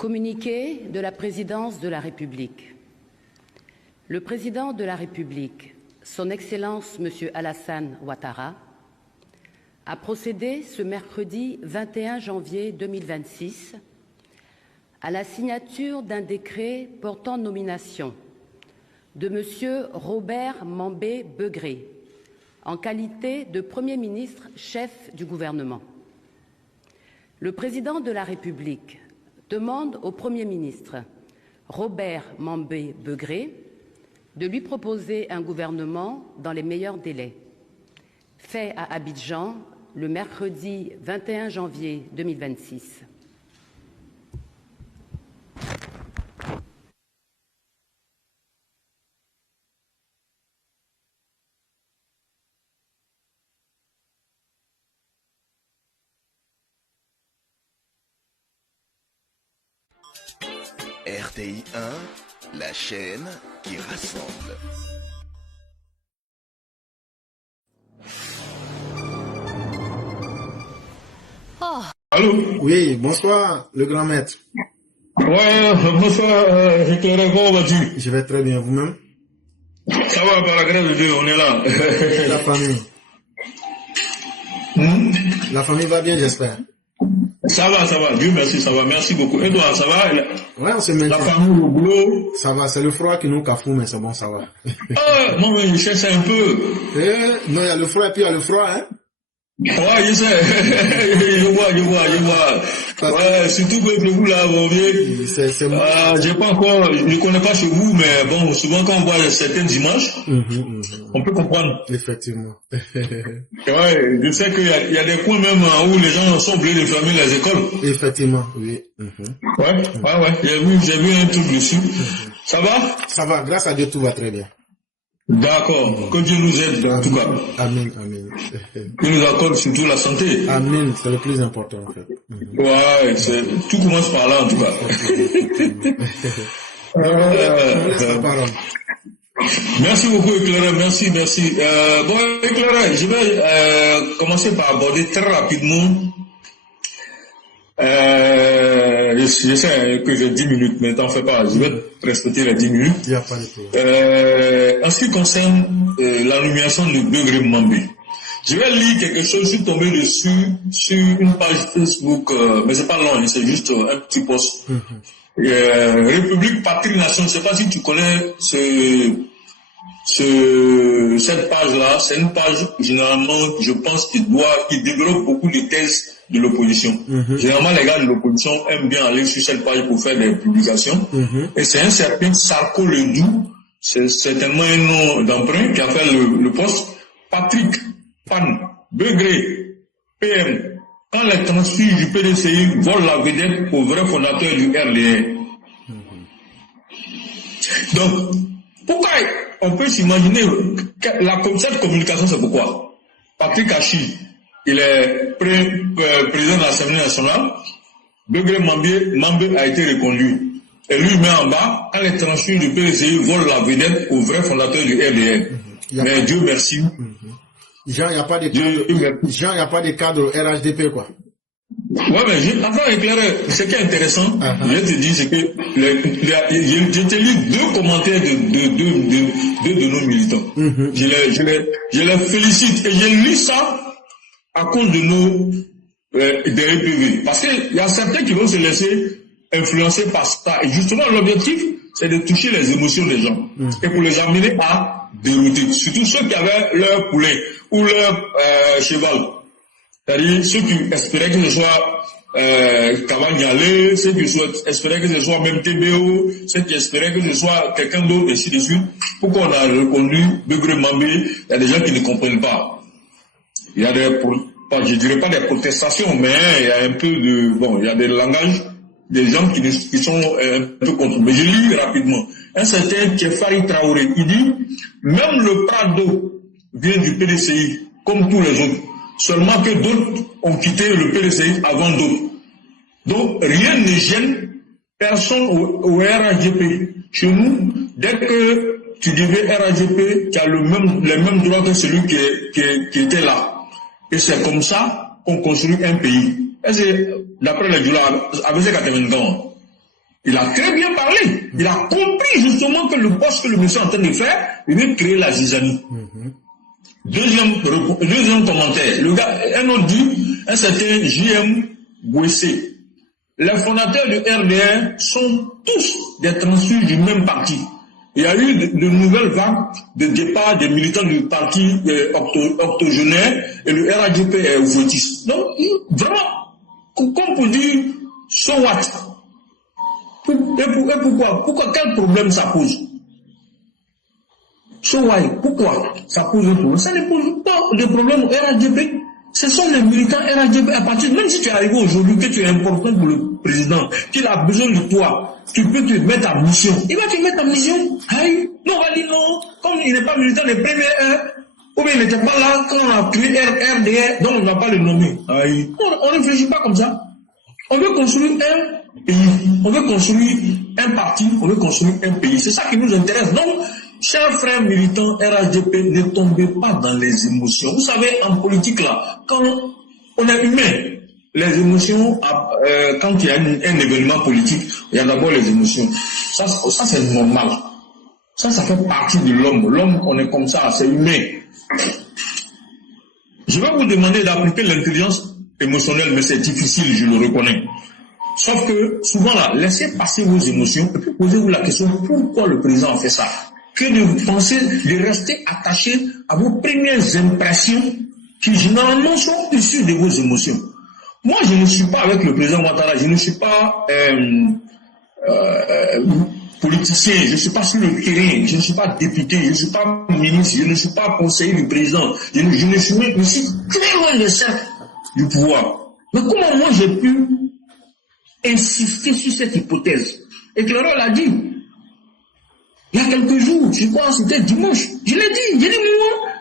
Communiqué de la Présidence de la République. Le Président de la République, Son Excellence M. Alassane Ouattara, a procédé ce mercredi 21 janvier 2026 à la signature d'un décret portant nomination de M. Robert Mambé-Begré en qualité de Premier ministre chef du gouvernement. Le Président de la République demande au Premier ministre Robert Mambé-Begré de lui proposer un gouvernement dans les meilleurs délais. Fait à Abidjan le mercredi 21 janvier 2026. RTI 1, la chaîne qui rassemble. Oh. Allô? Oui, bonsoir, le grand maître. Ouais, bonsoir, comment vas-tu? Je vais très bien, vous-même? Ça va, par la grâce de Dieu, on est là. La famille? La famille va bien, j'espère. Ça va, Dieu merci, ça va, merci beaucoup. Et toi, ça va? Ouais, on se maintient. La famille, le boulot? Ça va, c'est le froid qui nous cafoue, mais c'est bon, ça va. Non, mais je cherche un peu. Non, il y a le froid et puis il y a le froid, hein? Ouais, je sais. je vois. Ouais, surtout que vous là, vous voyez. J'ai pas encore, je connais pas chez vous, mais bon, souvent quand on voit certaines images, on peut comprendre. Effectivement. Ouais, je sais qu'il y a des coins même où les gens sont obligés de fermer les écoles. Effectivement, oui. Ouais. J'ai vu un truc dessus. Ça va? Ça va, grâce à Dieu, tout va très bien. D'accord. Que Dieu nous aide, en tout cas. Amen. Il nous accorde surtout la santé. Amen, c'est le plus important, en fait. Ouais, tout commence par là, en tout cas. Merci beaucoup, Éclaireur. Merci. Bon, Éclaireur, je vais commencer par aborder très rapidement. Je sais que j'ai 10 minutes, mais t'en fais pas. Je vais respecter les 10 minutes. Il n'y a pas de problème. En ce qui concerne la nomination de Begré Mambé, je vais lire quelque chose, je suis tombé dessus sur une page Facebook, mais c'est pas long, c'est juste un petit post. République, Patrie, Nation, je sais pas si tu connais cette page-là. C'est une page, généralement, je pense qui développe beaucoup de thèses de l'opposition. Généralement, les gars de l'opposition aiment bien aller sur cette page pour faire des publications. Et c'est un certain Sarko Ledoux, c'est certainement un nom d'emprunt qui a fait le poste. Patrick Pan Begré, PM, quand les transfuges du PDCI volent la vedette au vrai fondateur du RDR. Donc, pourquoi on peut s'imaginer que cette communication, c'est pourquoi Patrick Hachi, il est président de l'Assemblée nationale. Begré Mambé a été reconduit. Et lui met en bas, quand les transfuges du PDCI volent la vedette au vrai fondateur du RDR. Mais Dieu merci. Genre, il n'y a pas de cadre RHDP, quoi. Ouais, mais avant d'éclairer, ce qui est intéressant, je te dis, c'est que je te lis 2 commentaires de nos militants. Je les félicite et je lis ça à cause de nos des RPV. Parce qu'il y a certains qui vont se laisser influencer par ça. Et justement, l'objectif, c'est de toucher les émotions des gens et pour les amener à dérouter. Surtout ceux qui avaient leur poulet ou leur cheval. C'est-à-dire ceux qui espéraient que ce soit Cavagnale, ceux qui espéraient que ce soit même TBO, ceux qui espéraient que ce soit quelqu'un d'autre, et ainsi de suite. Pourquoi on a reconnu Begré Mambé? Il y a des gens qui ne comprennent pas. Il y a je dirais pas des protestations, mais il y a un peu il y a des langages, des gens qui sont un peu contre. Mais je lis rapidement. Un certain Kefari Traoré, il dit, même le Prado vient du PDCI, comme tous les autres. Seulement que d'autres ont quitté le PDCI avant d'autres. Donc, rien ne gêne personne au RAGP. Chez nous, dès que tu deviens RAGP, tu as les mêmes droits que celui qui était là. Et c'est comme ça qu'on construit un pays. Et c'est, d'après les Djoula, avec ces 80 ans. Il a très bien parlé. Il a compris justement que le poste que le monsieur est en train de faire, il veut créer la zizanie. Deuxième commentaire. Le gars, un autre dit, un certain JM Bouessé. Les fondateurs du RDR sont tous des transfuges du même parti. Il y a eu de nouvelles vagues de départ des militants du parti octogénaire et le RADP est ouvretiste. Donc, vraiment, comme pour dire, so what? Et pourquoi? Quel problème ça pose? So why? Pourquoi ça pose un problème? Ça ne pose pas de problème au RADP. Ce sont les militants RADP. À partir, même si tu es arrivé aujourd'hui, que tu es important pour le président, qu'il a besoin de toi, tu peux te mettre en mission. Il va te mettre en mission. Aïe. Non, on va dire non. Comme il n'est pas militant des premières heures, ou bien il n'était pas là quand on a créé RDR, donc on n'a pas le nommé. Aïe. On ne réfléchit pas comme ça. On veut construire un pays. On veut construire un parti. On veut construire un pays. C'est ça qui nous intéresse. Donc, chers frères militants RHDP, ne tombez pas dans les émotions. Vous savez, en politique, là, quand on est humain, les émotions, quand il y a un événement politique, il y a d'abord les émotions. Ça c'est normal. Ça fait partie de l'homme. L'homme, on est comme ça, c'est humain. Je vais vous demander d'appliquer l'intelligence émotionnelle, mais c'est difficile, je le reconnais. Sauf que, souvent là, laissez passer vos émotions, et puis posez-vous la question, pourquoi le président a fait ça? Que de vous penser de rester attaché à vos premières impressions qui généralement sont issues de vos émotions. Moi, je ne suis pas avec le président Ouattara, je ne suis pas politicien, je ne suis pas sur le terrain, je ne suis pas député, je ne suis pas ministre, je ne suis pas conseiller du président, je ne suis même aussi très loin des cercles du pouvoir. Mais comment moi j'ai pu insister sur cette hypothèse? Éclaireur l'a dit. Il y a quelques jours, je crois, c'était dimanche. Je l'ai dit, moi,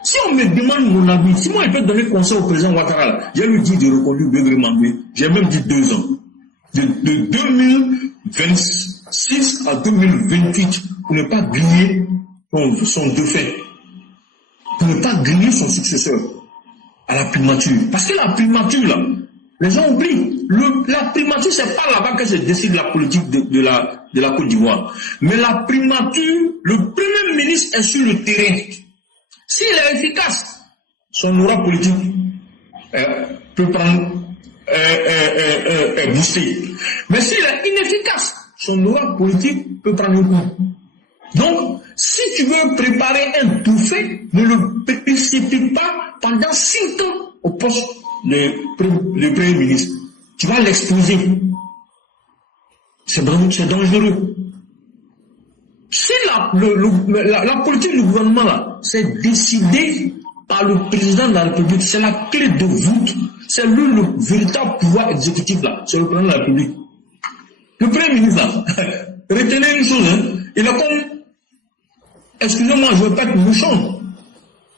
si on me demande mon avis, si moi je peux donner conseil au président Ouattara, j'ai lui dit de reconduire Bégré Mambé. J'ai même dit 2 ans. De 2026 à 2028, pour ne pas griller son défunt. Pour ne pas griller son successeur à la primature. Parce que la primature, là, les gens oublient. La primature, c'est pas là-bas que se décide la politique de la Côte d'Ivoire. Mais la primature, le premier ministre est sur le terrain. S'il est efficace, son aura politique peut prendre booster. Mais s'il est inefficace, son aura politique peut prendre un coup. Donc, si tu veux préparer un bouffet, ne le précipite pas pendant 5 ans au poste de premier ministre. Tu vas l'exposer. C'est dangereux. Si la politique du gouvernement, là, c'est décidé par le président de la République, c'est la clé de voûte, c'est lui le véritable pouvoir exécutif, là, c'est le président de la République. Le premier ministre, là, retenez une chose, hein, il a comme, excusez-moi, je ne veux pas être méchant,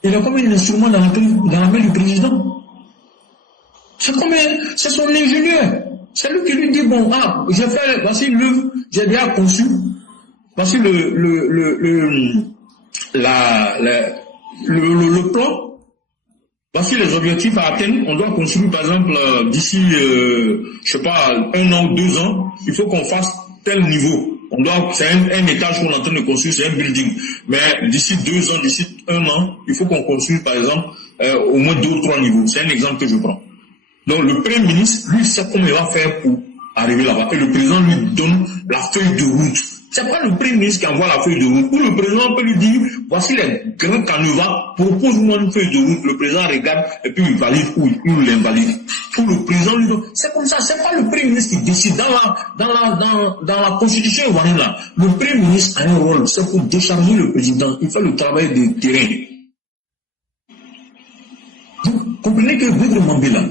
il a comme un instrument dans la main du président. C'est son ingénieur. C'est lui qui lui dit, bon, voici l'œuvre, j'ai déjà conçu. Voici le plan. Voici les objectifs à atteindre. On doit construire, par exemple, d'ici, je sais pas, 1 an ou 2 ans, il faut qu'on fasse tel niveau. C'est un étage qu'on est en train de construire, c'est un building. Mais d'ici 2 ans, d'ici 1 an, il faut qu'on construise, par exemple, au moins 2 ou 3 niveaux. C'est un exemple que je prends. Donc le Premier ministre, lui, sait comment il va faire pour arriver là-bas. Et le président lui donne la feuille de route. C'est pas le Premier ministre qui envoie la feuille de route. Ou le président peut lui dire, voici les grands canevas, propose-moi une feuille de route. Le président regarde et puis il valide ou il l'invalide. Ou le président lui donne. C'est comme ça, c'est pas le Premier ministre qui décide. Dans la constitution ivoirienne, là, le Premier ministre a un rôle, c'est pour décharger le président. Il fait le travail de terrain. Vous comprenez que Bégré Mambé, là,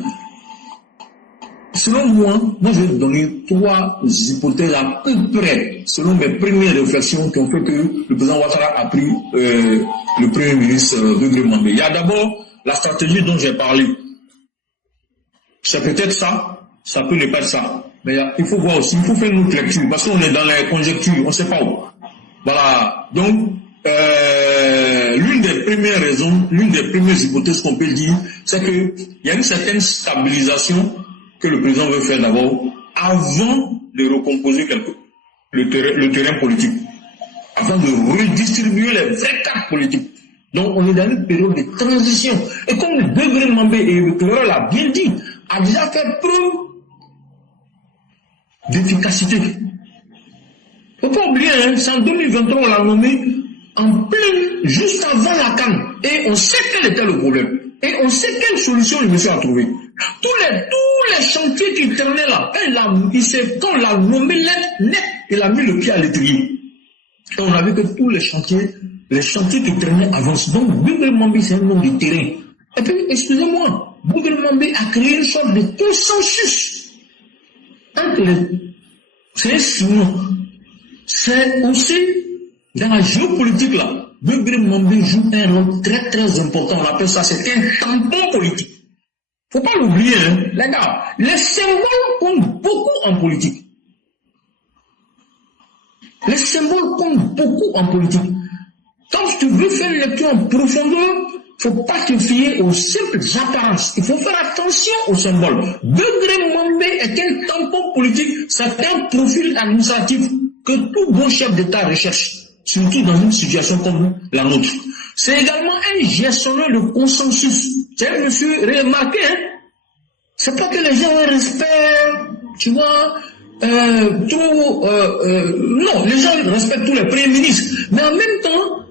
selon moi, je vais donner 3 hypothèses à peu près, selon mes premières réflexions qui ont fait que le président Ouattara a pris le premier ministre Bégré Mambé. Il y a d'abord la stratégie dont j'ai parlé. C'est peut-être ça, ça peut ne pas être ça. Mais il faut voir aussi, il faut faire une autre lecture, parce qu'on est dans les conjectures, on ne sait pas où. Voilà. Donc, l'une des premières raisons, l'une des premières hypothèses qu'on peut dire, c'est qu'il y a une certaine stabilisation que le président veut faire d'abord avant de recomposer quelque. le terrain politique, afin de redistribuer les vraies cartes politiques. Donc on est dans une période de transition. Et comme le Degré Mambé, et le Clore l'a bien dit, a déjà fait preuve d'efficacité. Il ne faut pas oublier, hein, c'est en 2023 on l'a nommé en pleine, juste avant la CAN. Et on sait quel était le problème. Et on sait quelle solution le monsieur a trouvé. Tous les chantiers qui traînaient là, quand on l'a nommé net, il a mis le pied à l'étrier. Et on a vu que tous les chantiers qui traînaient avancent. Donc, Degré Mambé, c'est un nom de terrain. Et puis, excusez-moi, Degré Mambé a créé une sorte de consensus entre les... C'est sinon. C'est aussi, dans la géopolitique là, Degré Mambé joue un rôle très très important. On appelle ça, c'est un tampon politique. Faut pas l'oublier, hein. Les gars, les symboles comptent beaucoup en politique. Les symboles comptent beaucoup en politique. Quand tu veux faire une lecture en profondeur, faut pas te fier aux simples apparences. Il faut faire attention aux symboles. Degré Mambé est un tampon politique, c'est un profil administratif que tout bon chef d'État recherche, surtout dans une situation comme la nôtre. C'est également un gestionnaire de consensus. C'est monsieur remarqué, hein? C'est pas que les gens ont un respect, tu vois, non, les gens respectent tous les premiers ministres. Mais en même temps,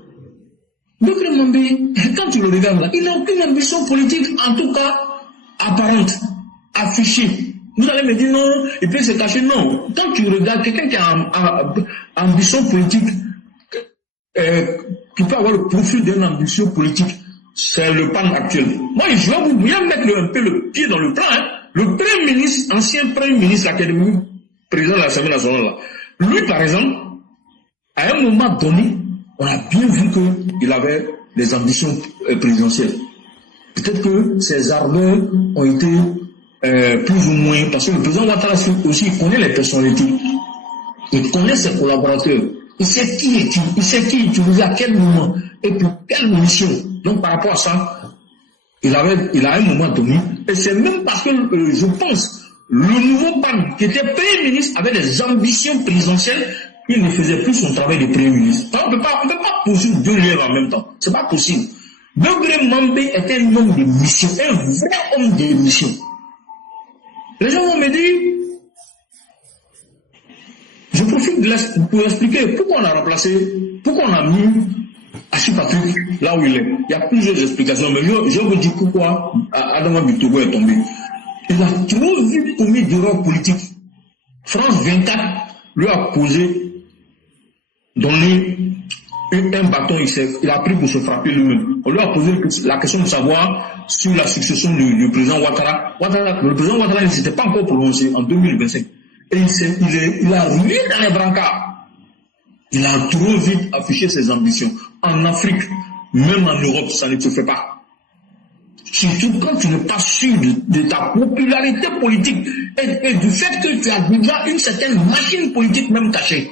Degré Mambé, quand tu le regardes là, il n'a aucune ambition politique, en tout cas apparente, affichée. Vous allez me dire non, il peut se cacher, non. Quand tu regardes quelqu'un qui a ambition politique, qui peut avoir le profil d'une ambition politique, c'est le PAN actuel. Moi, je vais vous mettre un peu le pied dans le plan. Hein. Le premier ministre, ancien premier ministre académique, président de l'Assemblée nationale, là, lui, par exemple, à un moment donné, on a bien vu qu'il avait des ambitions présidentielles. Peut-être que ses ardeurs ont été plus ou moins, parce que le président Ouattara aussi, il connaît les personnalités, il connaît ses collaborateurs, il sait qui utiliser à quel moment et pour quelle mission. Donc par rapport à ça, il a un moment donné, et c'est même parce que je pense le nouveau PAN qui était premier ministre avait des ambitions présidentielles, il ne faisait plus son travail de premier ministre. Donc, on ne peut pas poursuivre deux liens en même temps. C'est pas possible. Degré Mambé est un homme de mission, un vrai homme de mission. Les gens vont me dire, je profite pour expliquer pourquoi on a remplacé, pourquoi on a mis Achille Patrick là où il est. Il y a plusieurs explications, mais je vous dis pourquoi Adama Bitogo est tombé. Il a trop vite commis d'erreurs politiques. France 24 lui a donné un bâton, il a pris pour se frapper lui-même. On lui a posé la question de savoir sur la succession du président Ouattara. Le président Ouattara ne s'était pas encore prononcé en 2025. Et il a rué dans les brancards. Il a trop vite affiché ses ambitions. En Afrique, même en Europe, ça ne se fait pas. Surtout quand tu n'es pas sûr de ta popularité politique et du fait que tu as déjà une certaine machine politique même cachée.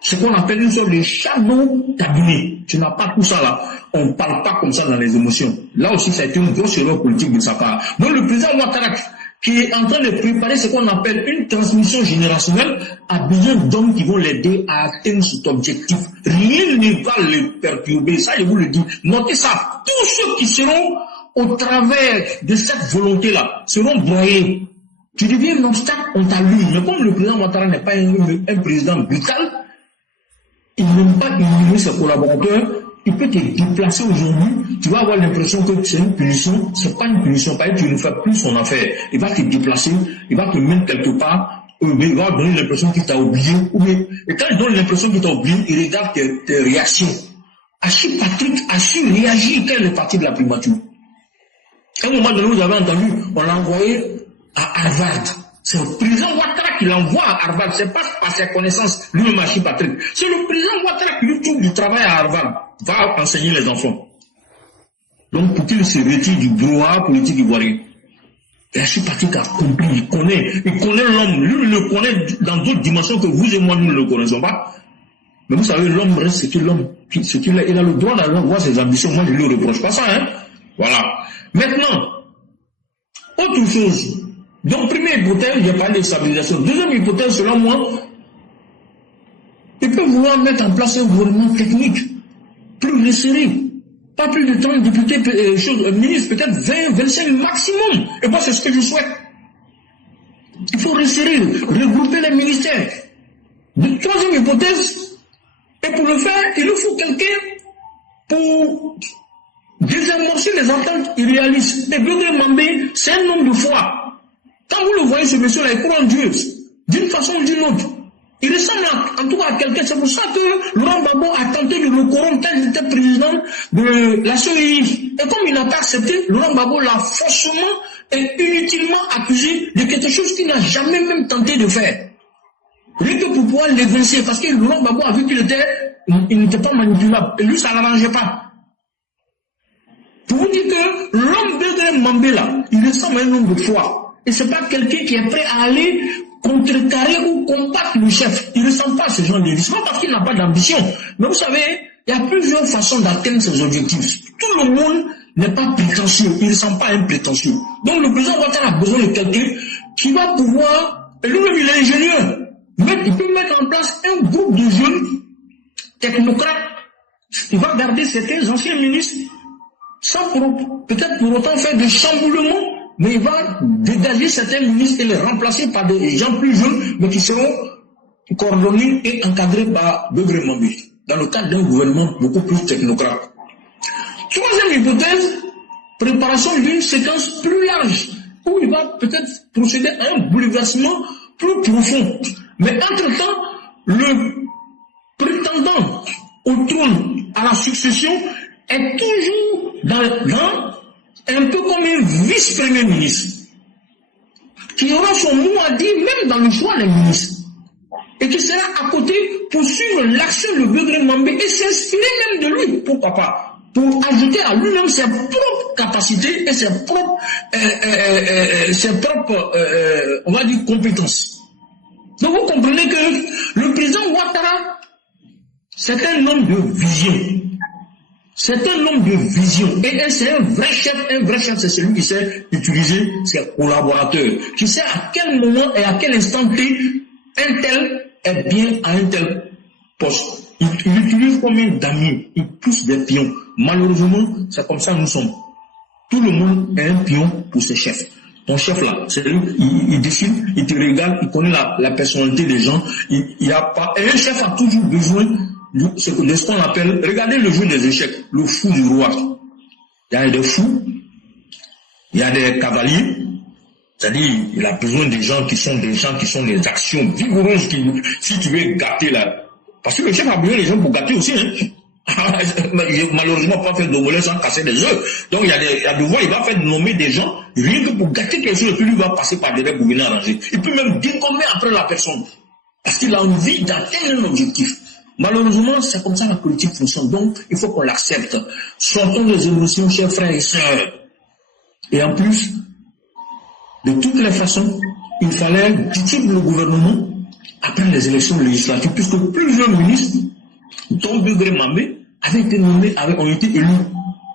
Ce qu'on appelle une sorte de shadow cabinet. Tu n'as pas tout ça là. On ne parle pas comme ça dans les émotions. Là aussi, ça a été une grosse erreur politique de sa part. Donc le président Ouattara, qui est en train de préparer ce qu'on appelle une transmission générationnelle, a besoin d'hommes qui vont l'aider à atteindre cet objectif. Rien ne va le perturber. Ça, je vous le dis. Notez ça. Tous ceux qui seront au travers de cette volonté-là seront broyés. Tu deviens un obstacle, on t'a lu. Mais comme le président Ouattara n'est pas un président brutal, il n'aime pas humilier ses collaborateurs, il peut te déplacer aujourd'hui, tu vas avoir l'impression que c'est une punition, c'est pas une punition, parce que tu ne fais plus son affaire. Il va te déplacer, il va te mettre quelque part, il va donner l'impression qu'il t'a oublié, et quand il donne l'impression qu'il t'a oublié, il regarde tes réactions. Achille Patrick a su réagir quand il est parti de la primature. À un moment donné, vous avez entendu, on l'a envoyé à Harvard. C'est le président Ouattara qui l'envoie à Harvard. C'est pas par ses connaissances, lui-même Achille Patrick. C'est le président Ouattara qui lui trouve du travail à Harvard. Va enseigner les enfants. Donc, pour qu'il se retire du brouhaha politique ivoirien. Et Achille Patrick a compris, il connaît l'homme. Lui, il le connaît dans d'autres dimensions que vous et moi, nous ne le connaissons pas. Mais vous savez, l'homme reste ce qu'il est. Il a le droit d'avoir ses ambitions. Moi, je ne lui reproche pas ça, hein. Voilà. Maintenant, autre chose. Donc, première hypothèse, j'ai parlé de stabilisation. Deuxième hypothèse, selon moi, vouloir mettre en place un gouvernement technique, plus resserré. Pas plus de 30 députés, ministres, peut-être 20, 25 maximum. Et moi, c'est ce que je souhaite. Il faut resserrer, regrouper les ministères. De troisième hypothèse, et pour le faire, il nous faut quelqu'un pour désamorcer les attentes irréalistes. Et Bédré Mambé, c'est un homme de foi. Quand vous le voyez, ce monsieur-là, il croit en Dieu, d'une façon ou d'une autre. Il ressemble en tout cas à quelqu'un. C'est pour ça que Laurent Gbagbo a tenté de le corrompre quand il était président de la CEI. Et comme il n'a pas accepté, Laurent Gbagbo l'a forcément et inutilement accusé de quelque chose qu'il n'a jamais même tenté de faire. Rien que pour pouvoir l'évincer, parce que Laurent Gbagbo a vu qu'il n'était pas manipulable. Et lui, ça ne l'arrangeait pas. Pour vous dire que l'homme Bédré Mambé là, il ressemble à un homme de foi. Et c'est pas quelqu'un qui est prêt à aller contrecarrer ou combattre le chef. Il ne ressemble pas à ce genre de vie. C'est pas parce qu'il n'a pas d'ambition. Mais vous savez, il y a plusieurs façons d'atteindre ses objectifs. Tout le monde n'est pas prétentieux. Il ne ressemble pas à un prétentieux. Donc le président Ouattara a besoin de quelqu'un qui va pouvoir, et lui-même il est ingénieur, il peut mettre en place un groupe de jeunes technocrates. Il va garder certains anciens ministres sans peut-être pour autant faire des chamboulements. Mais il va dégager certains ministres et les remplacer par des gens plus jeunes, mais qui seront coordonnés et encadrés par Bédré Mambé, dans le cadre d'un gouvernement beaucoup plus technocrate. Troisième hypothèse, préparation d'une séquence plus large, où il va peut-être procéder à un bouleversement plus profond. Mais entre-temps, le prétendant au trône, à la succession, est toujours dans un peu comme un vice-premier ministre, qui aura son mot à dire même dans le choix des ministres, et qui sera à côté pour suivre l'action de Bédré Mambé et s'inspirer même de lui, pourquoi pas, pour ajouter à lui-même ses propres capacités et ses propres on va dire, compétences. Donc vous comprenez que le président Ouattara, c'est un homme de vision. C'est un homme de vision. Et c'est un vrai chef, c'est celui qui sait utiliser ses collaborateurs, qui sait à quel moment et à quel instant T un tel est bien à un tel poste. Il utilise combien d'amis, il pousse des pions. Malheureusement, c'est comme ça que nous sommes. Tout le monde est un pion pour ses chefs. Ton chef là, c'est lui, il décide, il te regarde, il connaît la personnalité des gens. Il y a pas, et un chef a toujours besoin de ce qu'on appelle, regardez le jeu des échecs, le fou du roi. Il y a des fous, il y a des cavaliers, c'est-à-dire il a besoin des gens qui sont des actions vigoureuses si tu veux gâter là. Parce que le chef a besoin des gens pour gâter aussi, hein. Malheureusement pas faire d'omelette sans casser des œufs. Donc il y a des fois il va faire nommer des gens rien que pour gâter quelque chose et puis lui va passer par derrière pour venir arranger. Il peut même décommer après la personne parce qu'il a envie d'atteindre un objectif. Malheureusement c'est comme ça la politique fonctionne. Donc il faut qu'on l'accepte. Sortons des émotions, chers frères et sœurs. Et en plus, de toutes les façons, il fallait dissoudre le gouvernement après les élections législatives puisque plusieurs ministres dont Bédré Mambé ont été élus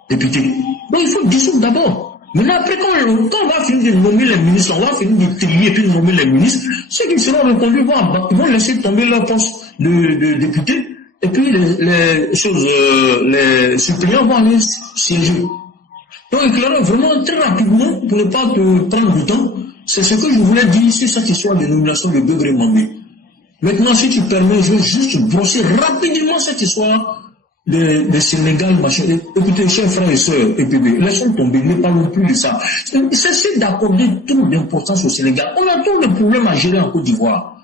députés. Donc il faut dissoudre d'abord. Maintenant, après, quand on va finir de nommer les ministres, on va finir de trier et puis de nommer les ministres, ceux qui seront reconduits vont laisser tomber leur poste de député et puis les suppléants vont aller siéger. Donc éclairons vraiment très rapidement, pour ne pas te prendre du temps, c'est ce que je voulais dire sur cette histoire de nomination de Bédré Mambé. Maintenant, si tu permets, je vais juste brosser rapidement cette histoire de Sénégal, machin. Écoutez, chers frères et sœurs, EPB, laissons tomber, ne parlons plus de ça. Cessez d'accorder trop d'importance au Sénégal. On a trop de problèmes à gérer en Côte d'Ivoire.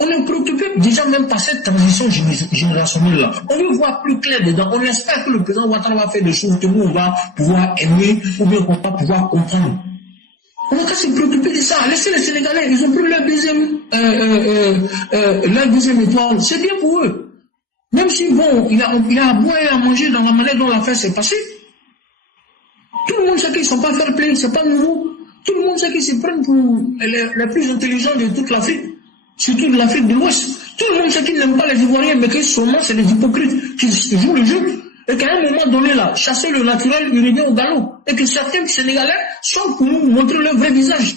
On est préoccupé déjà même par cette transition générationnelle-là. On veut voir plus clair dedans. On espère que le président Ouattara va faire des choses que nous, on va pouvoir aimer ou bien qu'on va pouvoir comprendre. On n'a qu'à se préoccuper de ça. Laissez les Sénégalais, ils ont pris leur deuxième étoile. C'est bien pour eux. Même si, bon, il a à boire et à manger dans la manière dont l'affaire s'est passée. Tout le monde sait qu'ils ne sont pas fair play, c'est pas nouveau. Tout le monde sait qu'ils se prennent pour les plus intelligents de toute l'Afrique, surtout de l'Afrique de l'Ouest. Tout le monde sait qu'ils n'aiment pas les Ivoiriens, mais que seulement c'est les hypocrites qui jouent le jeu. Et qu'à un moment donné, là, chasser le naturel, il revient au galop. Et que certains Sénégalais sont pour nous montrer leur vrai visage.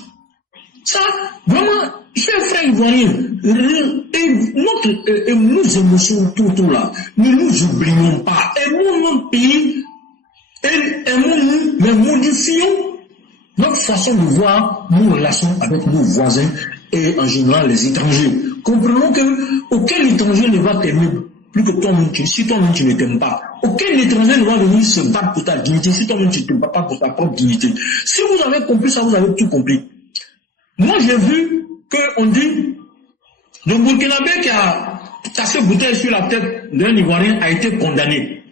Ça, vraiment, Chers frères ivoiriens, et nos émotions tout là, ne nous oublions pas. Aimons notre pays, aimons-nous, mais modifions notre façon de voir nos relations avec nos voisins et en général les étrangers. Comprenons qu'aucun étranger ne va t'aimer plus que toi-même, si toi-même tu ne t'aimes pas. Aucun étranger ne va venir se battre pour ta dignité si toi-même tu ne te bats pas pour ta propre dignité. Si vous avez compris ça, vous avez tout compris. Moi j'ai vu qu'on dit le Burkinabé qui a cassé bouteille sur la tête d'un Ivoirien a été condamné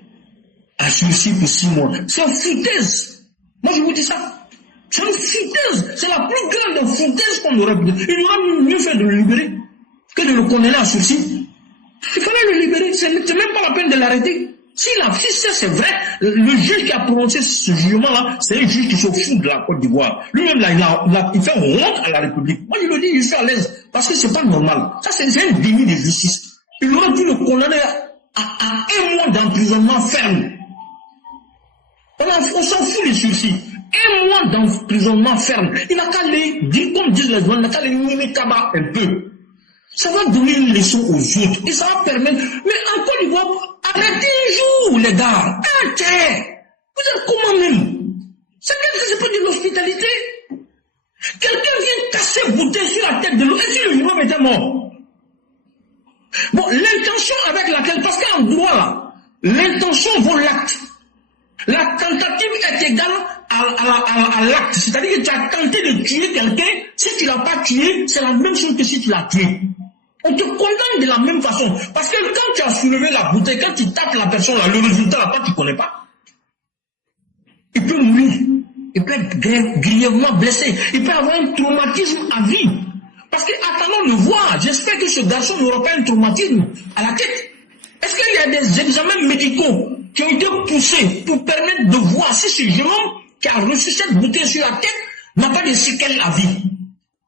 à sursis pour 6 mois. C'est une foutaise. Moi je vous dis ça. C'est une foutaise. C'est la plus grande foutaise qu'on aurait pu. Il aurait mieux fait de le libérer que de le condamner à sursis. Il fallait le libérer. C'est même pas la peine de l'arrêter. Si c'est vrai, le juge qui a prononcé ce jugement-là, c'est un juge qui se fout de la Côte d'Ivoire. Lui-même, là, il fait honte à la République. Moi, je le dis, je suis à l'aise. Parce que c'est pas normal. Ça, c'est un déni de justice. Il aurait dû le condamner à 1 mois d'emprisonnement ferme. On s'en fout des sursis. 1 mois d'emprisonnement ferme. Il n'a qu'à les dire, comme disent les gens, il n'a qu'à les mimer tabac un peu. Ça va donner une leçon aux autres. Et ça va permettre. Mais en Côte d'Ivoire, arrêtez un jour, les gars. Vous êtes comment même? C'est pas de l'hospitalité. Quelqu'un vient casser bouteille sur la tête de l'autre. Et si le Ivoire était mort? Bon, l'intention avec laquelle, parce qu'en droit là, l'intention vaut l'acte. La tentative est égale à l'acte. C'est-à-dire que tu as tenté de tuer quelqu'un. Si tu ne l'as pas tué, c'est la même chose que si tu l'as tué. On te condamne de la même façon. Parce que quand tu as soulevé la bouteille, quand tu tapes la personne là, le résultat là, toi tu ne connais pas. Il peut mourir. Il peut être grièvement blessé. Il peut avoir un traumatisme à vie. Parce que attendons de voir. J'espère que ce garçon n'aura pas un traumatisme à la tête. Est-ce qu'il y a des examens médicaux qui ont été poussés pour permettre de voir si ce jeune homme qui a reçu cette bouteille sur la tête n'a pas de séquelles à vie?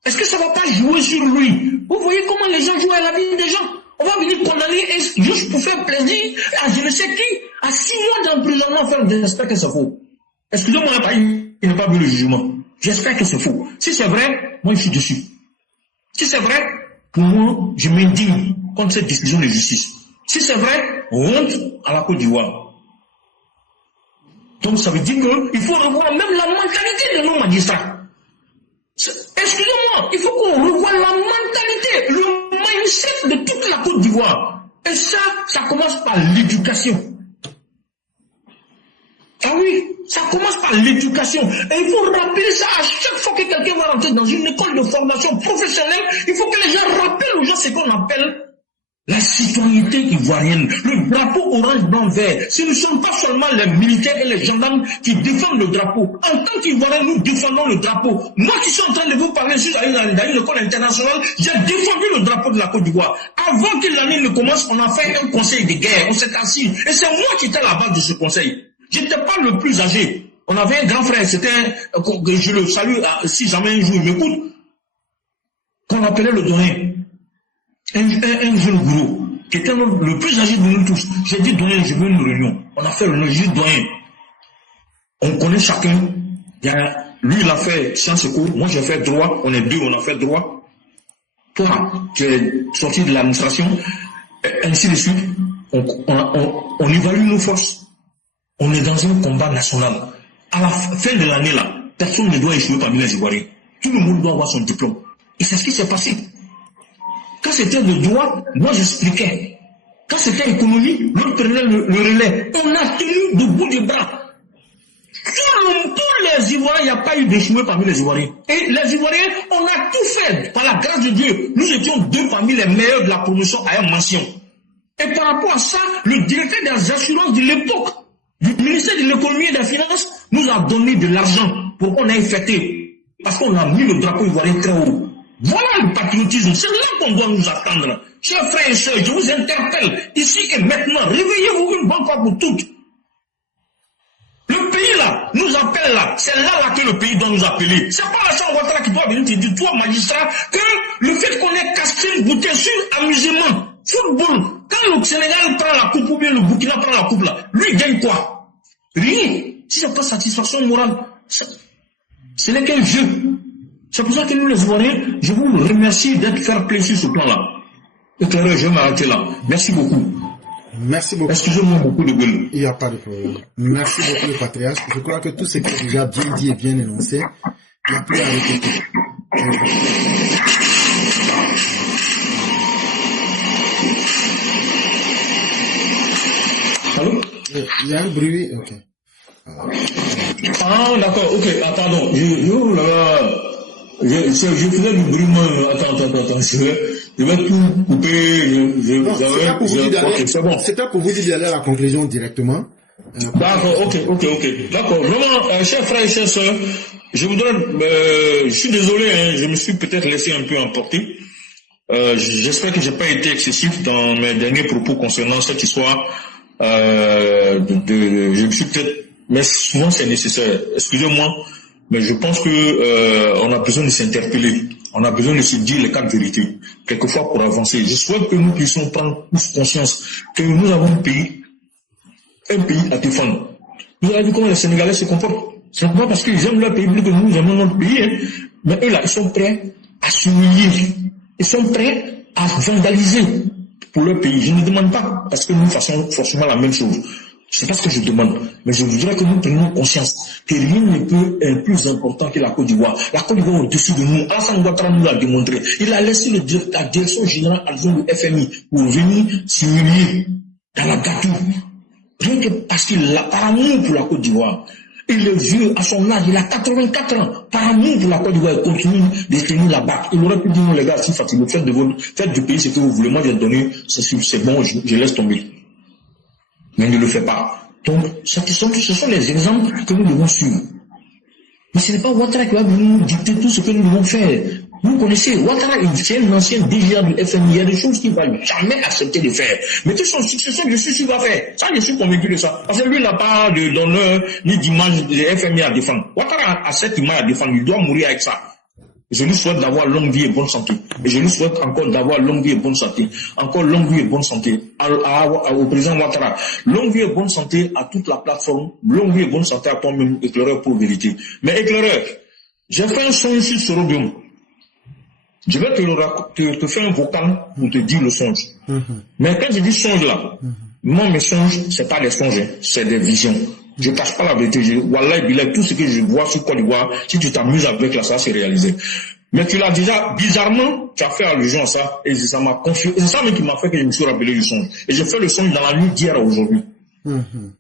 Est-ce que ça ne va pas jouer sur lui? Vous voyez comment les gens jouent à la vie des gens? On va venir condamner juste pour faire plaisir à je ne sais qui, à 6 mois d'emprisonnement ferme. J'espère que c'est faux. Excusez-moi, il n'a pas vu le jugement. J'espère que c'est faux. Si c'est vrai, moi je suis dessus. Si c'est vrai, pour moi, je m'indigne contre cette décision de justice. Si c'est vrai, honte à la Côte d'Ivoire. Donc ça veut dire qu'il faut revoir même la mentalité de nos magistrats. Excusez-moi, il faut qu'on revoie la mentalité, le mindset de toute la Côte d'Ivoire. Et ça commence par l'éducation. Ah oui, ça commence par l'éducation. Et il faut rappeler ça à chaque fois que quelqu'un va rentrer dans une école de formation professionnelle. Il faut que les gens rappellent aux gens ce qu'on appelle la citoyenneté ivoirienne, le drapeau orange, blanc, vert. Ce ne sont pas seulement les militaires et les gendarmes qui défendent le drapeau. En tant qu'Ivoiriens, nous défendons le drapeau. Moi qui suis en train de vous parler sur une école internationale, j'ai défendu le drapeau de la Côte d'Ivoire. Avant que l'année ne commence, on a fait un conseil de guerre. On s'est assis. Et c'est moi qui étais à la base de ce conseil. Je n'étais pas le plus âgé. On avait un grand frère, c'était, je le salue si jamais un jour il m'écoute, qu'on appelait le doyen. Un jeune gourou, qui était le plus âgé de nous tous. J'ai dit doyen, je veux une réunion. On a fait le juste doyen. On connaît chacun. Lui, il a fait sciences éco, moi j'ai fait droit, on est deux, on a fait droit. Toi, tu es sorti de l'administration, ainsi de suite. On évalue nos forces. On est dans un combat national. À la fin de l'année là, personne ne doit échouer parmi les Ivoiriens. Tout le monde doit avoir son diplôme. Et c'est ce qui s'est passé. Quand c'était le droit, moi j'expliquais. Quand c'était économie, l'autre prenait le relais. On a tenu de bout de bras. Tous les Ivoiriens, il n'y a pas eu d'échoué parmi les Ivoiriens. Et les Ivoiriens, on a tout fait. Par la grâce de Dieu, nous étions 2 parmi les meilleurs de la promotion à une mention. Et par rapport à ça, le directeur des assurances de l'époque, du ministère de l'économie et des finances, nous a donné de l'argent pour qu'on aille fêter. Parce qu'on a mis le drapeau ivoirien très haut. Voilà le patriotisme, c'est là qu'on doit nous attendre. Chers frères et sœurs, je vous interpelle, ici et maintenant, réveillez-vous une bonne fois pour toutes. Le pays là, nous appelle là, c'est là que le pays doit nous appeler. C'est pas la chambre Ouattara qui doit venir te dire, toi magistrat, que le fait qu'on ait cassé une bouteille sur amusement, football, quand le Sénégal prend la coupe ou bien le Burkina prend la coupe là, lui gagne quoi? Rien. Si c'est pas satisfaction morale, ce n'est qu'un jeu. C'est pour ça que nous, les Ivoiriens, je vous remercie d'être faire plaisir sur ce plan-là. Éclaireur, je vais m'arrêter là. Merci beaucoup. Merci beaucoup. Excusez-moi beaucoup de gueule. Il n'y a pas de problème. Merci beaucoup, le patriarche. Je crois que tout ce qui est déjà bien dit et bien énoncé, il n'y a plus à répéter. Allô? Il y a un bruit, ok. Ah, d'accord, ok, attends, je faisais du bruit, moi, attends, je vais tout couper, c'est bon. C'était pour vous dire d'aller à la conclusion directement. D'accord, ok. D'accord, vraiment, chers frères et chers sœurs, je suis désolé, hein, je me suis peut-être laissé un peu emporter. J'espère que j'ai pas été excessif dans mes derniers propos concernant cette histoire. Je me suis peut-être, mais souvent c'est nécessaire. Excusez-moi, mais je pense que on a besoin de s'interpeller. On a besoin de se dire les quatre vérités, quelquefois pour avancer. Je souhaite que nous puissions prendre plus conscience que nous avons un pays à défendre. Vous avez vu comment les Sénégalais se comportent. C'est pas parce qu'ils aiment leur pays plus que nous aimons notre pays, hein. Mais eux là, ils sont prêts à s'humilier. Ils sont prêts à vandaliser pour leur pays. Je ne demande pas parce que nous fassons forcément la même chose. C'est pas ce que je demande. Mais je voudrais que nous prenions conscience que rien ne peut être plus important que la Côte d'Ivoire. La Côte d'Ivoire est au-dessus de nous. Alassane Ouattara nous l'a démontré. Il a laissé la direction générale adjointe du FMI pour venir s'humilier dans la gâteau. Rien que parce qu'il a par amour pour la Côte d'Ivoire. Il est vieux à son âge, il a 84 ans. Par amour pour la Côte d'Ivoire, il continue de tenir la barre. Il aurait pu dire, non les gars, si fatigué, faites du pays ce que vous voulez. Moi, j'ai donné, c'est bon, je laisse tomber. Mais ne le fait pas. Donc, ce sont les exemples que nous devons suivre. Mais ce n'est pas Ouattara qui va nous dicter tout ce que nous devons faire. Vous connaissez, Ouattara, c'est un ancien DGA du FMI. Il y a des choses qu'il ne va jamais accepter de faire. Mais tout son successeur, je suis sûr, va faire. Ça, je suis convaincu de ça. Parce que lui n'a pas d'honneur ni d'image de FMI à défendre. Ouattara a cette image à défendre. Il doit mourir avec ça. Je lui souhaite d'avoir longue vie et bonne santé. Et je lui souhaite encore d'avoir longue vie et bonne santé. Encore longue vie et bonne santé au président Ouattara. Longue vie et bonne santé à toute la plateforme. Longue vie et bonne santé à toi-même, Éclaireur pour vérité. Mais Éclaireur, j'ai fait un songe sur Sorodium. Je vais te faire un vocal pour te dire le songe. Mais quand je dis songe là, moi mes songes, c'est pas des songes, c'est des visions. Je ne cache pas la vérité. Wallah, Bilal, tout ce que je vois sur Côte d'Ivoire, si tu t'amuses avec là, ça s'est réalisé. Mais tu l'as déjà, bizarrement, tu as fait allusion à ça, et ça m'a confié. C'est ça même qui m'a fait que je me suis rappelé du songe. Et j'ai fait le songe dans la nuit d'hier à aujourd'hui.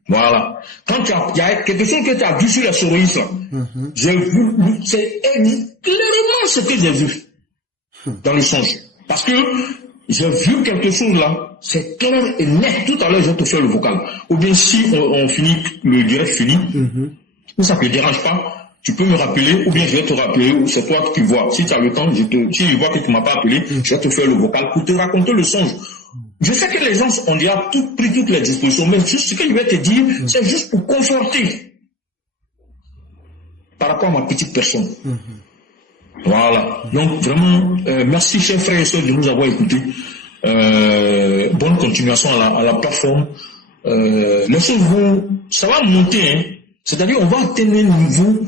Voilà. Quand il y a quelque chose que tu as vu sur les souris, j'ai vu, c'est clairement ce que j'ai vu dans le songe. Parce que j'ai vu quelque chose là, c'est clair et net. Tout à l'heure, je vais te faire le vocal. Ou bien si on finit, le direct finit, ça ne te dérange pas, tu peux me rappeler, ou bien je vais te rappeler, ou c'est toi qui vois. Si tu as le temps, si je vois que tu ne m'as pas appelé, je vais te faire le vocal pour te raconter le songe. Je sais que les gens ont déjà pris toutes les dispositions, mais juste ce que je vais te dire, c'est juste pour conforter par rapport à ma petite personne. Voilà. Donc vraiment, merci chers frères et sœurs de nous avoir écoutés. Bonne continuation à la plateforme. Les choses ça va monter, hein. C'est-à-dire on va atteindre un niveau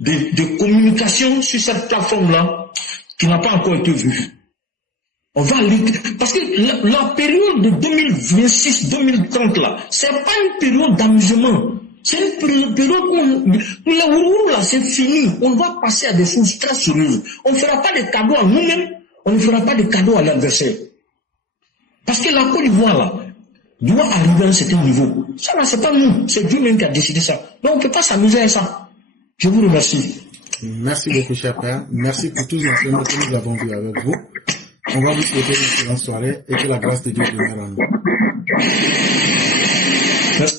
de communication sur cette plateforme-là qui n'a pas encore été vue. On va aller, parce que la période de 2026-2030 là, c'est pas une période d'amusement. C'est une période où la roue là, c'est fini. On va passer à des choses très sérieuses. On ne fera pas de cadeaux à nous-mêmes, on ne fera pas de cadeaux à l'adversaire. Parce que la Côte d'Ivoire là, doit arriver à un certain niveau. Ça là, c'est pas nous, c'est Dieu même qui a décidé ça. Donc on ne peut pas s'amuser à ça. Je vous remercie. Merci beaucoup, cher père. Merci pour tous les enseignements que nous avons vus avec vous. On va vous souhaiter une excellente soirée et que la grâce de Dieu demeure en nous. Merci.